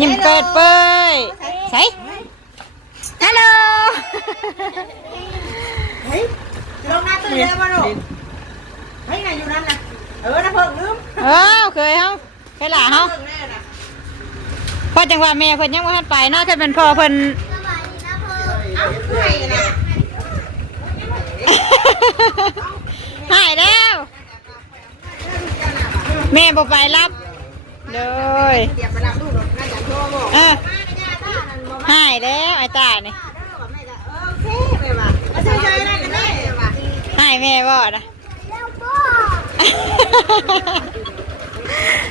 ยิ้มเปิดเปยใส่ฮัลโหลเฮ้ยลงหน้าตื่นเลยมาลูกเฮ้ยไหนอยู่นั่นน่ะเออนะเพิ่งลืมเออเคยเฮาเคยหล่ะเฮาเพิ่งแน่น่ะพอจังหวะแม่เพิ่นยังบ่ทันไปเนาะถ้าเป็นพ่อเพิ่นเอ้าใครน่ะหายแล้ว แม่บ่ไปรับ เลยเดี๋ยวไปรับลูกน่าจะโทรบอกเออหายแล้วไอ้ตานี่โอเคไปว่ะเอาใจใจนั่นกันได้ว่ะหายแม่บ่นะ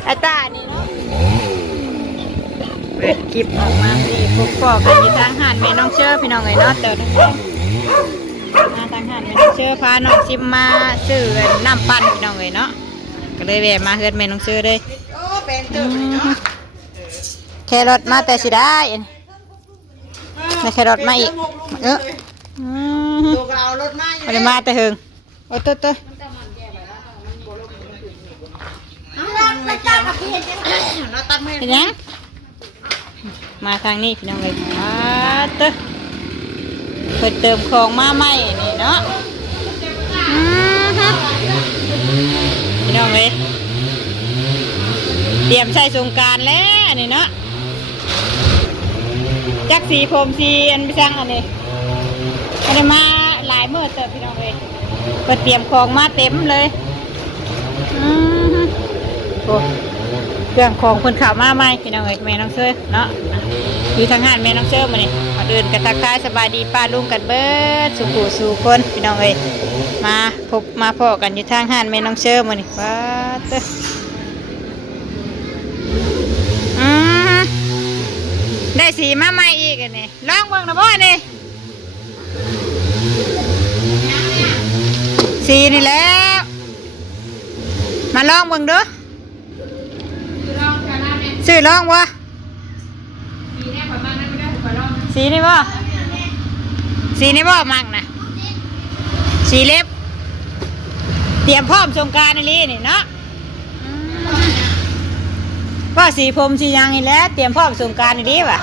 ไอ้ตานี่เนาะเปิดคลิปออกมาดีพบปอกันอยู่ทางหานแม่น้องเชื่อพี่น้องเอ้ยเนาะเติร์ดมาทางหานแม่น้องเชื่อพาน้องชิมมาซื้อน้ำปั่นพี่น้องเอ้ยเนาะก็เลยแวะมาเฮือนแม่น้องเชื่อเลย โอ้เป็นตื่นเนาะแครอทมาแต่สิได้อันนี้ได้แครอทมาอีกเอออืมลูกเรารถมาอยู่บ่ได้มาแต่เฮิงโอ้ตัวตัวเราตัดกับพี่เห็นเราตัดไม่เป็นหยังมาทางนี้พี่น้องเลยมาเต้อเพิ่นเติมของมาใหม่นี่เนาะอือฮึพี่น้องเลย เตรียมใส่สงการแล้วนี่เนาะจักสีผมสีอันไปสั่งอันนี้อันนี้มาหลายเมื้อเติบพี่น้องเลยเพิ่นเตรียมของมาเต็มเลยอือฮึโอ้เครื่องของคนข่าวมาใหม่พี่น้องเอ้ยแม่น้องเชื่อเนาะอยู่ทางงานแม่น้องเชื่อมาเนี่ยมาเดินกันทักทายสบายดีป้าลุงกันเบิดสุขูสู่คนพี่น้องเอ้ยมาพบมาพอกันอยู่ทางห้านแม่น้องเชื่อมาเนี่ยว้าเต้ออืม ได้สีมาใหม่อีกอันนี่ลองเบิ่งนะบ่นี่สีนี่แหล้วมาลองเบิ่งเด้อซื้อลองวะสีนี่บ่สีนี่บ่มักนะสีเล็บ เตรียมพร้อมสงกรารนี่ลีนี่เนาะว่าสีผมสียังนี่แหละเตรียมพร้อมสงกรารนี่ดีวะ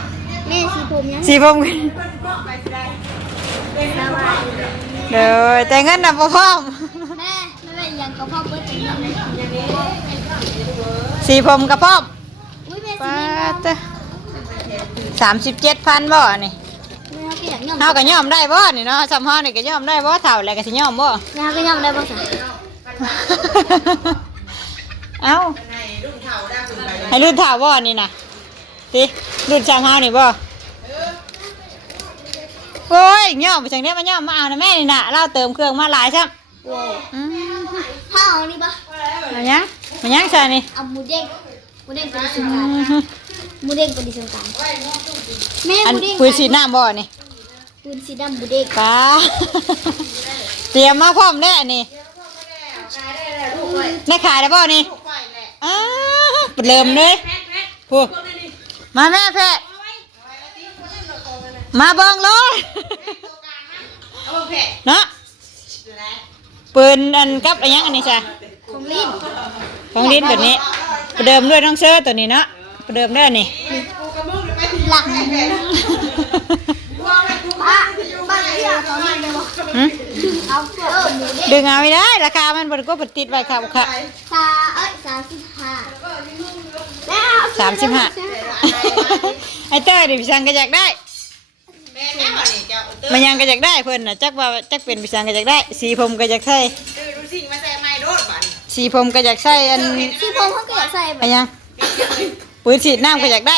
ม่สีผมยังสีผมเดี๋ยวแต่เงินนำบ่พร้อมแม่แม่ยังกับพ่อเบิร์ดจริงเลยสีผมกับพร้อมอุ้ยแม่สีป้าแม่ดสามสิบเจ็ดพันบ่นี่แม่ก็อยากย่อมเฮาก็ย่อมได้บ่นี่เนาะสำเฮานี่ก็ย่อมได้บ่เท่าแล้วก็สิย่อมบ่แม่ก็ย่อมได้ภาษาเอ้าในรุ่นเฒ่าได้คุณไปให้รุ่นถาวบ่นี่น่ะ สิรุ่นจำเฮานี่บ่โอ้ยย่อมไปจังได๋มาย่อมมาเอานะแม่นี่น่ะเราเติมเครื่องมาหลายซ้ํอืมถ้าเอานี่ปะมายังมายังซะนี่เอาหมูเด้งหมูเด้งเป็นดิสงการหมูเด้งเป็นดิสงการแม่อันหมูเด้งคุยสีน้ำบ่นี่ปืนสีดำหมูเด้งป้าเตรียมมาพร้อมแล้วอันนี่ได้ขายแล้วบ่นี่อ้าวเริ่มเลยพูด มาแม่แพะมาเบิ่งเลยเอาแผลเนาะอยู่ไหนปืนอันกับอันยังอันนี้จ้ะของลิ้นของลิ้นแบบนี้ประเดิมด้วยน้องเสื้อตัวนี้เนาะประเดิมด้วยนี่กูกระมึงไปหลักแผลว่าไปกูป้าบ้านเที่ยวตอนนี้เลยวะหึเอาเออหมูเด้งดึงเอาไม่ได้ราคามันบริโภคปติดไว้ค่ะค่ะซาเอ้ยสามสิบห้าแม่ สามสิบห้าไอ้เต้ยดิพี่ชังก็อยากได้แม่แม่วันนี้จะตื่นมันยังก็อยากได้เพิ่นน่ะจักว่าจักเป็นพี่ชังก็อยากได้ สีผมก็อยากใส่ตื่นรู้สิ่งมาใส่ไม้โดดบันสีผมก็อยากใส่อันสีผมเขาก็อยากใส่แบอับนยังปืนฉีดน้ำก็อยากได้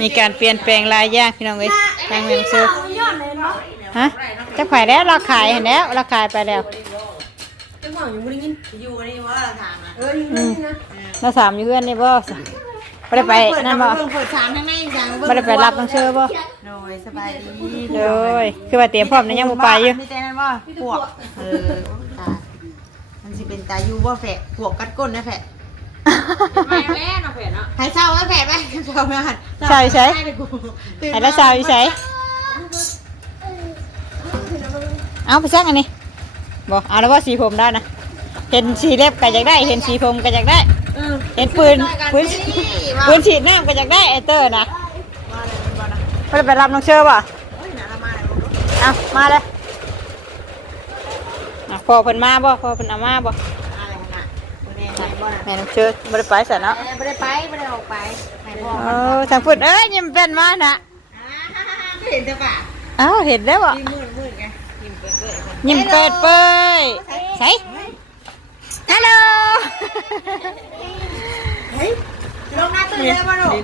มีการเปลี่ยนแปลงหลายอย่างพี่น้องเอ้ยทางแมงเซอร์ยอดเลยเนาะฮะจะขายแล้วเราขายเห็นแล้วเราขายไปแล้ว จังหวะยังไม่ได้ยินอยู่นี่ว่าทางอะเอออืมเราสามอยู่เพื่อนนี่บ่ไม่ได้ไปนั่นบ่เพิ่งเปิดสามทั้งในยังไม่ได้ไปรับน้องเชื่อบ่โดยสบายดีเลยคือว่าเตรียมพร้อมในยังบ่ไปอยู่มีแต่นั่นว่พวกเออตามันสิเป็นตาอยูว่แฝะพวกกัดก้นนะแฝะไมาแม่เนาะเผ็ดเนาะให้เศร้าว่าแฝะไปเศร้าไม่หันใส่ใส่ให้และสาวอยู่ใส่เอาไปซักอันนี้ บ่เอาแล้วว่าสีผมได้นะ เห็นสีเล็บก็อยากได้ เห็นสีผมก็อยากได้เออเห็นปืนปืนปืนฉีดน้ำก็อยากได้ไอเตอร์นะมาเลยมันบ่นะเพื่อไปรับน้องเชอร์ป่ะเฮ้ยหนาละมาเลยบ่รู้เอามาเลยอะพอเพิ่นมาบ่พอเพิ่นเอามาบ่อะไรขนาดบ่แน่ใจบ่นะแม่น้องเชอร์บ่ได้ไปซะเนาะเอ้ยบ่ได้ไปบ่ได้ออกไปให้พ่อเอมันอทางพุ่นเอ้ยยิ้มเป็นมาน่ะไม่เห็นจะปะอ้าวเห็นแล้วบ่ยิ้มมืดมืดไงยิ้มเปื่อ ยๆคนยิ้มเปิดเป้ยใส่ฮัลโหลเฮ้ยลงหน้าตื่นเลยบ่ลูก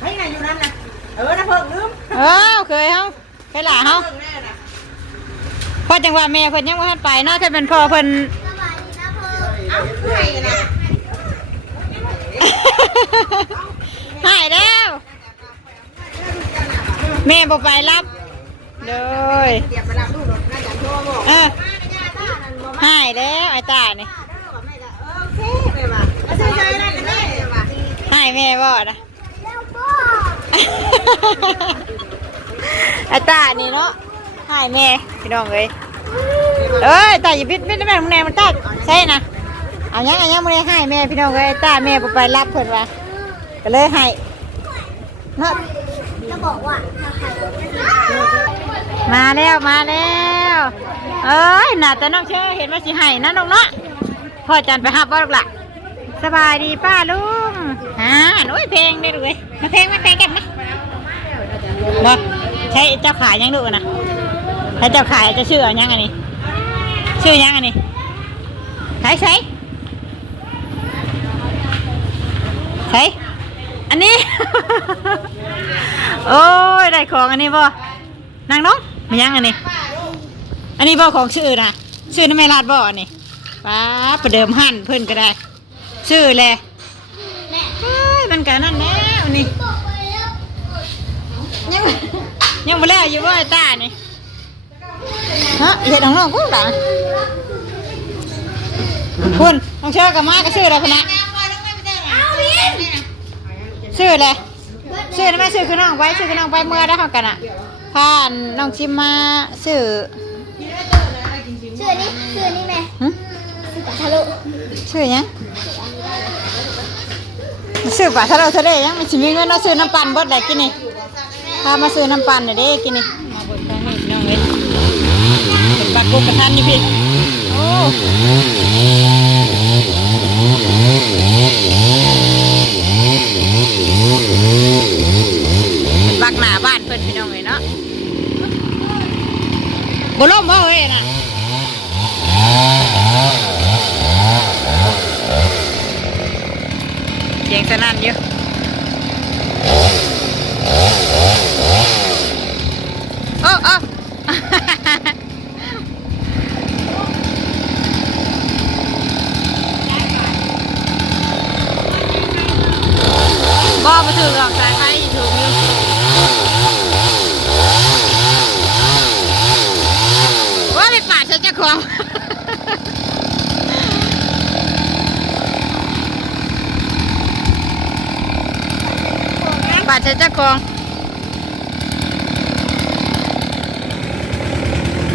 เฮ้ยน่ะอยู่นั่นน่ะเออน่ะเพิ่งลืมเออเคยเฮาเคยหล่ะเฮาเพิ่งแน่น่ะพอจังหวะแม่เพิ่นยังบ่ทันไปเนาะถ้าเป็นพ่อเพิ่นเอ้าคือให้กันน่ะหายแล้วแม่บ่ไปรับเด้ยเดี๋ยวไปรับลูก รถน่าจะโทรบอกเออมาในย่าต้านั่นบ่มาหายแล้วไอ้ตานี่เด้อว่าแม่ละเออโอเคแม่ว่าเอาใจใจนั่นแม่ว่าหายแม่บ่นะไอ้ตานี่เนาะหายแม่พี่น้องเอ้ยเอ้ยตาอย่าพิษพิษแม่มึงแน่มันตาใช่นะเอายังเอายังมึงเลยหายแม่พี่น้องเอ้ยไอ้ตาแม่บ่ไปรับเพิ่นว่าก็เลยใหายเนาะจะบอกว่าถ้าใคร มาแล้วมาแล้ว เอ้ยน่าแต่น้องเชอเห็นว่าสิใหายนะน้องเนาะพ่อจันไปหับบ่ลูกละสบายดีป้าลุงอ่าโอ้ยเพลงได้ด้วยมาเพลงมาเพลงกันไหมบ่ใช่เจ้าขายยังดูนะถ้าเจ้าขายจะชื่อเอายังอันนี้ชื่อยังอันนี้ใช่ใช่ใช่อันนี้ โอ้ย ได้ของอันนี้บ่นางน้อง มายังอันนี้ อันนี้บ่ของชื่อนะชื่อนั่ไม่ลาดบ่อันนี้ป้าประเดิมหั่นเพิ่นก็ได้ ชื่อแหละเฮ้ยมันกันนั่นแน่อันนี้ยังยังบ่แล้วอยู่บ่ไอ้ตานี่ฮะเฮ็ดของน้องกูล่ะคุณน้องเชื่อกับมาก็ชื่ออะไรพุ่นนะชื่ออะไรชื่อนั่นแม่ชื่อคือน้องไว้ชื่อคือน้องไปเมื่อได้เฮากันอะ ผ่านน้องชิมมาชื่อชื่อนี้ชื่อนี้แม่หึชื่อทะลุชื่อหยังซื้อปลาทะเลทะเลยังมันสิมีเงินเราซื้อน้ำปั่นเบดได้กินนี่พามาซื้อน้ำปั่นหน่อยเด้กินนี่มาเบดทางนี้พี่น้องเอ้ยเป็นปลากุกกระทันนี่พี่โอ้เป็นปลาหน้าบ้านเพิ่นพี่น้องเอ้ยเนาะ บ่ล่มบ่เอ้ยน่ะเสียงสนั่นอยู่โอ้โอ้บ่มาถึงหรอกสายไฟถูกอยู่ว่าไปปาดฉันเจะของ บา ดเจ็บเจ้าของ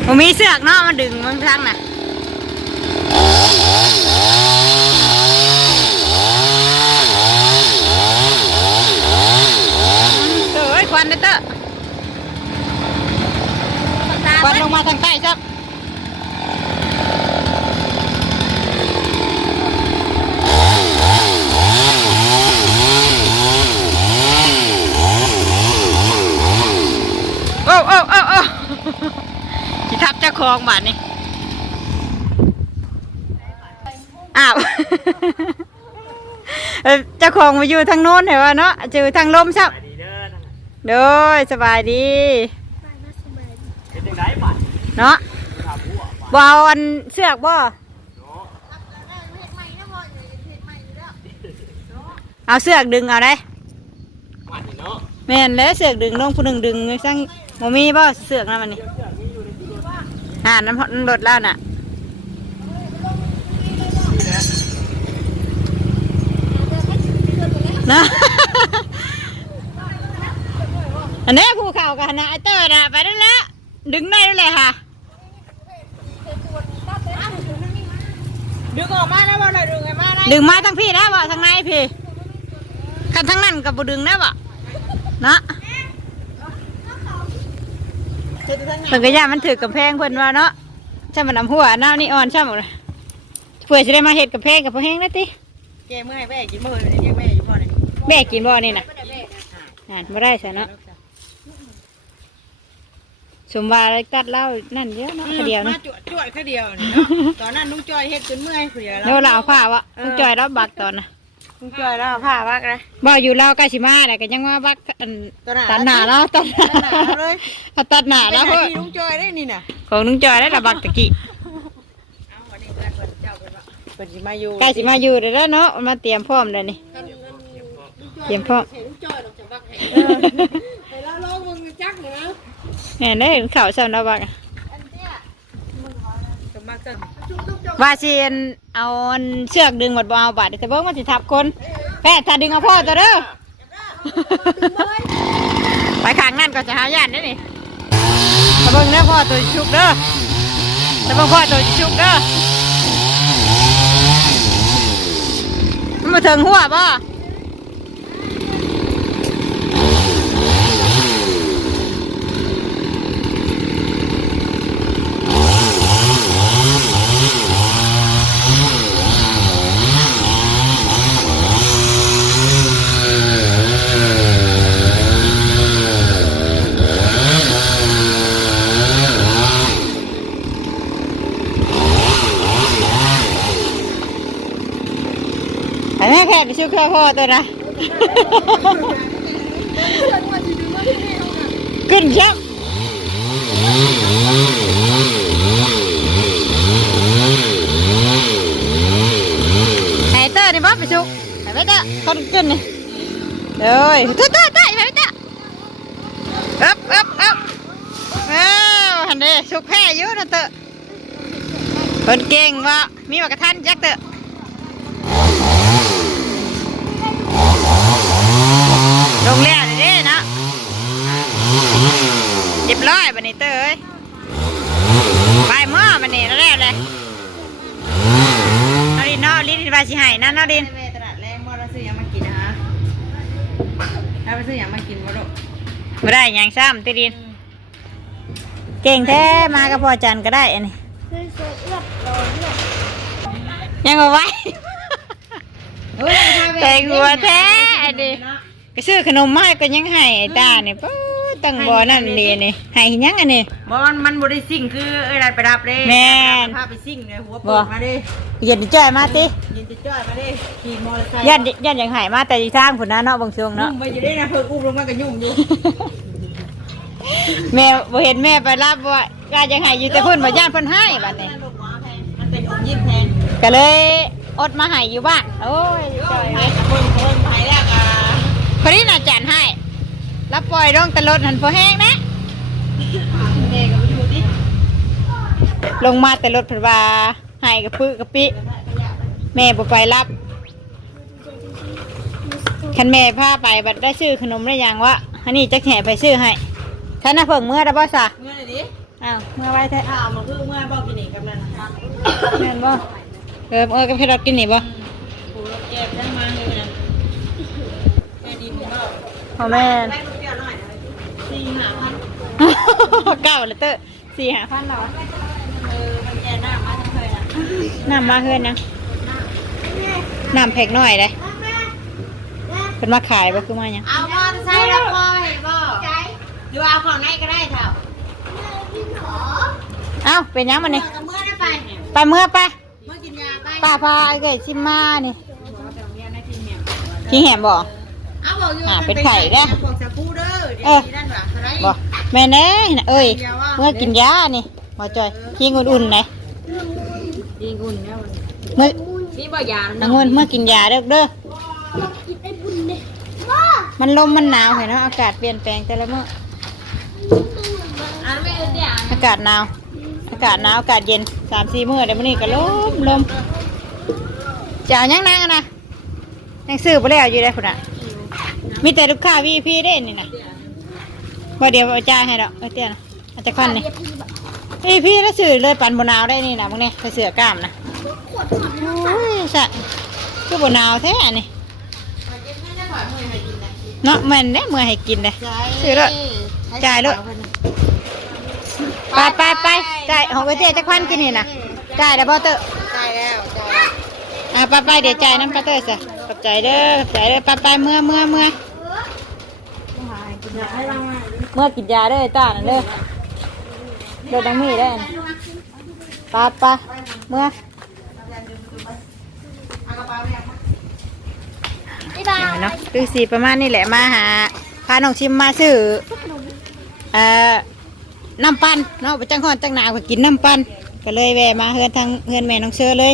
ผมมีเสือกเนาะมันดึงบางครั้งน่ะเอ้ยควันเด้อเต้อควันลงมาทางใต้ครับ โอ้โอ้โอ้โอ้ที่ทับเจ้าข องบาทนี่อ้าวเอ้ยเจ้าของมาอยู่ทางโน้นเห็นว่าเนาะเจอทางลมซับโดยสบายดีเนาะบเอาอันเสือกบ่เอาเสือกดึงเอาได้แม่นแล้วเสือกดึงลงผู้หนึ่งดึงสั่งโมมีบ่เสือกนั่นมันนี่ อ่าน้ำน้ำรถแล้วน่ะนะอันนี้ผู้เข่ากันนะไอเตอร์น่ะไปได้แล้วดึงได้เลยค่ะดึงออกมานะบ่หน่อยดึงให้มาได้ดึงมาทั้งพี่นะบ่ทั้งในพี่กันทั้งนั้นกับบ่ดึงนะบ่เนาะ เฮ็ดทั้งเพิ่นก็ย่ามันถือกำแพงเพิ่นว่าเนาะใช่มันน้ำหัวน้านี่อ่อนใช่หมดเลยเพื่อจะได้มาเฮ็ดกำแพงกับพอแห้งนะติแกเมื่อให้แม่กินมื้อนี่แม่อยู่พ่อนี่แม่กินบ่นี่น่ะนั่นบ่ได้ซะเนาะสมว่าเลยตัดเหล้านั่นเยอะเนาะคนเดียวมานะจวดจวดแค่เดียวนี่เนาะตอนนั้นลุงจอยเฮ็ดจนเมื่อยผู้เดียวแล้วเราเอาผ้าวะต้องจอยแล้วบักตอนน่ะ ลุงจอยแล้วเอาผ้าวักนะบ่อยู่เราใกล้สิมาแต่ก็ยังว่าบักอันตัวหนาตัดหน้าแล้วตัดตัดหน้าเลยเอาตัดหน้าเป็แล้นวหน้าเพิ่นที่ลุงจอยได้นี่น่ะของนุ้งจอยได้ระบักตะกี้เอาวันนี้เพื่อนเพิ่นเจ้าเพิ่นว่าเพิ่นสิมาอยู่ใกล้สิมาอยู่เด้อเนาะมันมาเตรียมพร้อมเลยนี่เตรียมพร้อมไปแล้วลองมึงจักเหนือแม่นได้ข่าวซ้ำแล้วบักอะสมมักเติม ว่าสิอันเอาเชือกดึงหมดบ่เอาบาดแต่เบิ่งมันสิทับคนแพ้ถ้าดึงเอาพ่อตัวเด้อไปข้างนั่นก็จะหาญานได้นี่ตะเบิ่งเด้อพ่อตัวชุกเด้อตะเบิ่งพ่อตัวชุกเด้อมันมาถึงหัวบ่ ไอ้แม่แค่ไปชุกเครือพ่อตัวนะขึ้นชักไอเตอร์นี่บ้าไปชุกไอเตอร์คนขึ้นนี่เด้ยเตอร์เตอร์เตอร์ไอเตอร์อึ๊บอึ๊บอึ๊บเอ้าหันเดชุกแพ้เยอะนะเตอร์คนเก่งวะมีว่ากระทันจักเตอร์ ลงแล้วนี่เด้เนาะเรียบร้อยบันนี้เตอเอ้ยไปเมื่อบันนี้แล้วแล้วเลยนอรินเนอลิ้นวาสิใหายนะนอรินแม่ตลาดแรงบ่เราซื้อหยังมากินนะฮะถ้าไปซื้อหยังมากินบ่ลูกไม่ได้หยังซ้ำติดิน เก่งแท้มากับพ่อจันก็ได้อันนี้เฮ้ยเสือเอื้อบรอเลือดยังเอาไว้เฮ้ยพาไปแต่งหัวแท้อันนี้ ก็ซื้อขนมมาให้ก็ยังให้ไอ้ตาเนี่ยปุ๊ตั้งบ่อนั่นนี่นี่ให้ยังอันนี้บ่มันมันบ่ได้ซิ่งคือเอ้ยรัดไปรับเด้แม่น พาไปซิ่งเลยหัวเปิดมาเด้เย็นจ้อยมาติยินจะจ้อยมาเด้ขี่มอเตอร์ไซค์ยันยันยังใหายมาแต่ที่ทางผุนนะเนาะบางช่วงเนาะเนาะไปอยู่ได้นะเพิ่งอุ้มลงมาก็ยุ่งอยู่แม่บ่เห็นแม่ไปรับว่าก็ยังให้อยู่แต่เพิ่นบ่ย่านเพิ่นให้บัดนี้ มันเป็นอมยิ้มแทนก็เลยอดมาให้อยู่บ้านโอ้ยโอ้ยให้กับเพิ่งเพิ่งให้แล้ว ก็คนนี้น่ะจันให้ รับปล่อยลงแต่รถหันพอแห้งนะแม่ก็ไปอยู่ดิลงมาแต่รถเพิ่นว่าให้กับปึกกับปิ แม่บ่ไปรับ คันแม่พาไปบัดได้ซื้อขนมได้ยังวะอันนี้จักแห่ไปซื้อให้ท่านน่ะเพิ่งเมื่อได้บ่ซะเมื่อไหร่ดิอ้าวเมื่อไว้แท้ถ้าเอามาคือเมื่อบอกกินนี่กำนันนะครับแม่นบ่เออเออกับเพชรกินนี่บ่ปูรถแก้บทั้งมาเลยนะแม่ดีมึงก็ พ่อแม่นแม่ลูกเดียวหน่อยสี่ห้าพันเก้าเลยเตอร์สี่หาพันแล้วอะเออมันแก่หน้ามาทั้งเคยนะน้ำมาเฮือนนะน้ำแพ็กหน่อยเลยเป็นมาขายบ่คือมาหยังเอามอเตอร์ไซค์แล้วพ่อเห็นบ่หรือว่าเอาของไหนก็ได้เถอะเอ้าเป็นหยังมันนี่กับเมื่อได้ไปไปเมื่อไปเมื่อกินยาไปป้าพาไอ้เกยชิมมานี่เมียนะกินเมียทิ้งแหมบ่ เอาบอกอยู่อ่าเป็นไข่เด้อพวกสกูเด้อเดี๋ยวเออนี้นั่นว่ะอะไรบ่แม่เน่เอ้ยเมื่อกินยานี่บ่จอยทิ้งอุ่นๆเลยยิงอุ่นเนี่ยเมื่อนี่บ่ยานังเงินเมื่อกินยาเด้อเด้อกินไอ้บุญเลยว้ามันลมมันหนาวเห็นเนาะอากาศเปลี่ยนแปลงแต่ละมื้ออันไม่เอ็นเนี่ยอากาศหนาว อากาศหนาวอากาศเย็นสามสี่มื้อเดี๋ยวมื้อนี้ก็ลมลมจะเอาหยังนั่งอะนะยังซื้อไปแล้วอยู่ได้พุ่นอะ มีแต่ลูกค้าวีพีได้นี่นะว่าเดี๋ยวเอาจ่ายให้ดอกไอ้เตี้ยนะอาจจะคันนี่วีพีแล้วซื้อเลยปันบนาวได้นี่นะมึงเนี่ยใส่เสื้อกล้ามนะขวดโอ้ยสะคือบหนาวแท้นี่มาเก็บเงินได้ผ่อนมือให้กินนะเนาะแมันแน่เมื่อให้กินเลยใช่ซื้อเลยจ่ายเลยไปไปไปจ่ายของเอเจ๊จักพันกินนี่นะจ่ายได้บ่เตอะจ่ายแล้วจ่ายอะไปไปเดี๋ยวจ่ายน้ำปลาเตอร์ซะขอบใจเด้อขอบใจเด้อไปไปเมื่อเมื่อเมื่อ เมื่อกินยาเด้อจ้านั่นเด้อเด้อดังมีได้อไปไปเมื่อเอากระเป๋าเนี่ยบ๊ายบายเนาะคือสีประมาณนี้แหละมาหาพาน้องชิมมาซื้อเอ่อน้ำปั้นเนาะไปจังหอนจังหนาวก็กินน้ำปั้นก็เลยแวะมาเฮือนทางเฮือนแม่น้องเชอเลย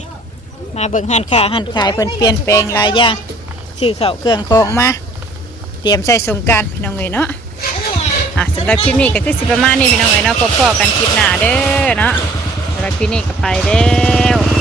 มาเบิ่งหันค้าหันขายเพิ่นเปลี่ยนแปลงหลายอย่างชื่อเขาวเครื่องของมา เตรียมใช้สงการพี่น้องเอ๋ยเนาะอะสำหรับคลิปนี้ก็คือสิประมาณนี้พี่น้องเอ๋ยเนาะพบกันคลิปหน้าเด้อเนาะสำหรับคลิปนี้ก็ไปแล้ว